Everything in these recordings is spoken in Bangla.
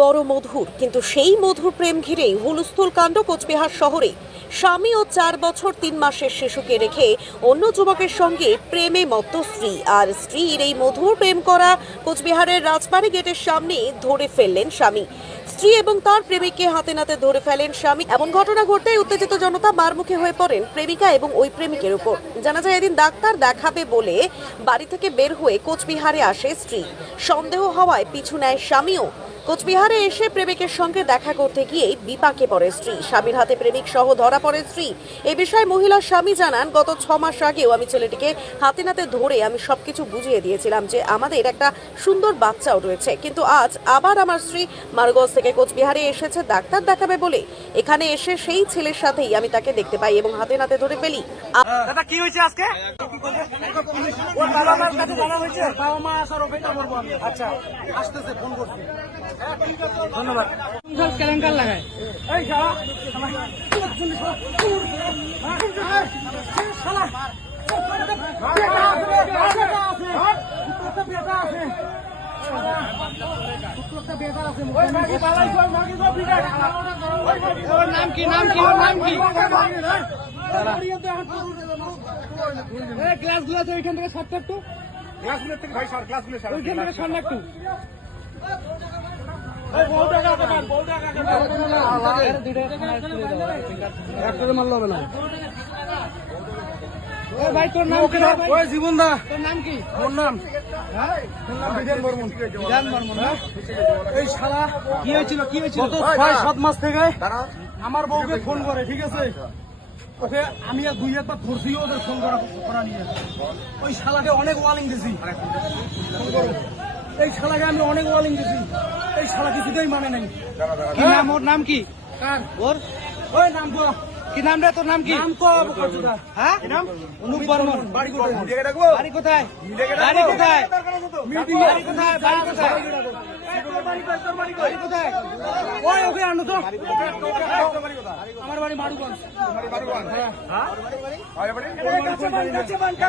বড় মধুর, কিন্তু সেই মধুর প্রেম ঘিরেই হুলস্থুল কাণ্ড কোচবিহার শহরে। স্বামী ও চার বছর তিন মাসের শিশুকে রেখে অন্য যুবকের সঙ্গে প্রেমে মত্ত স্ত্রী। আর স্ত্রীর এই মধুর প্রেম করা কোচবিহারের রাজবাড়ি গেটের সামনে ধরে ফেললেন স্বামী। স্ত্রী এবং তার প্রেমিককে হাতে নাতে ধরে ফেলেন স্বামী। এমন ঘটনা ঘটতে উত্তেজিত জনতা মারমুখী হয়ে পড়েন প্রেমিকা এবং ওই প্রেমিকের উপর। জানা যায় এদিন ডাক্তার দেখাবে বলে বাড়ি থেকে বের হয়ে কোচবিহারে আসে স্ত্রী। সন্দেহ হওয়ায় পিছু নেয় স্বামীও। কোচবিহারে এসে প্রেমিকের সঙ্গে দেখা করতে গিয়ে বিপাকে পড়ে স্ত্রী। স্বামীর হাতে প্রেমিক সহ ধরা পড়ে স্ত্রী। এ বিষয়ে মহিলার স্বামী জানান গত ছ মাস আগেও আমি ছেলেটিকে হাতে নাতে ধরে আমি সবকিছু বুঝিয়ে দিয়েছিলাম যে আমাদের একটা সুন্দর বাচ্চাও রয়েছে। কিন্তু আজ আবার আমার স্ত্রী মারগঞ্জ থেকে কোচবিহারে এসেছে ডাক্তার দেখাবে বলে। এখানে এসে সেই ছেলের সাথেই আমি তাকে দেখতে পাই এবং হাতে নাতে ধরে ফেলি। দাদা কি হয়েছে আজকে? ওর বাবা মার কাছে জানা হয়েছে? বাবা মা আসার অপেক্ষা করব আমি। আচ্ছা। আসতেছে ফোন করছি। ধন্যবাদ। কেলেঙ্কার লাগায়। নাম কি নাম কি নাম কি গ্লাসগুলো আছে ওইখান থেকে সাতটা একটু। থেকে ভাই ক্লাসগুলো স্যার ওইখান থেকে সামনে একটু। মারলে হবে না। ভাই তোর নাম কি? ওই জীবন দা। তোর নাম কি? ওর নাম? ওর নাম বিধান বর্মন। বিধান বর্মন না? এই শালা। কি হয়েছিল কি হয়েছিল? ছয় সাত মাস থেকে আমার বউকে ফোন করে ঠিক আছে? ওকে আমি আর দুই একবার ধরছি ওদের ফোন করা করা নিয়ে। ওই শালাকে অনেক ওয়ালিং দিছি। এই শালাকে আমি অনেক ওয়ালিং দিছি। এই শালা কিছুতেই মানে নাই কি নাম ওর নাম কি ওর ওই নাম তো কি নাম রে তোর নাম কি নাম তো হ্যাঁ নাম অনুপ বর্মন বাড়ি কোথায় বাড়ি কোথায় বাড়ি কোথায় বাড়ি কোথায় বাড়ি কোথায় বাড়ি কোথায় ওই ওকে আনো তো আমার বাড়ি মারুগঞ্জ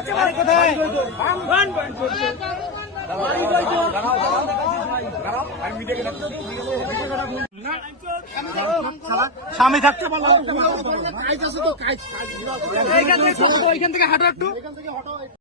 বাড়ি কোথায় স্বামী থাকতে পারল থেকে ওইখান থেকে হাঁটো একটু।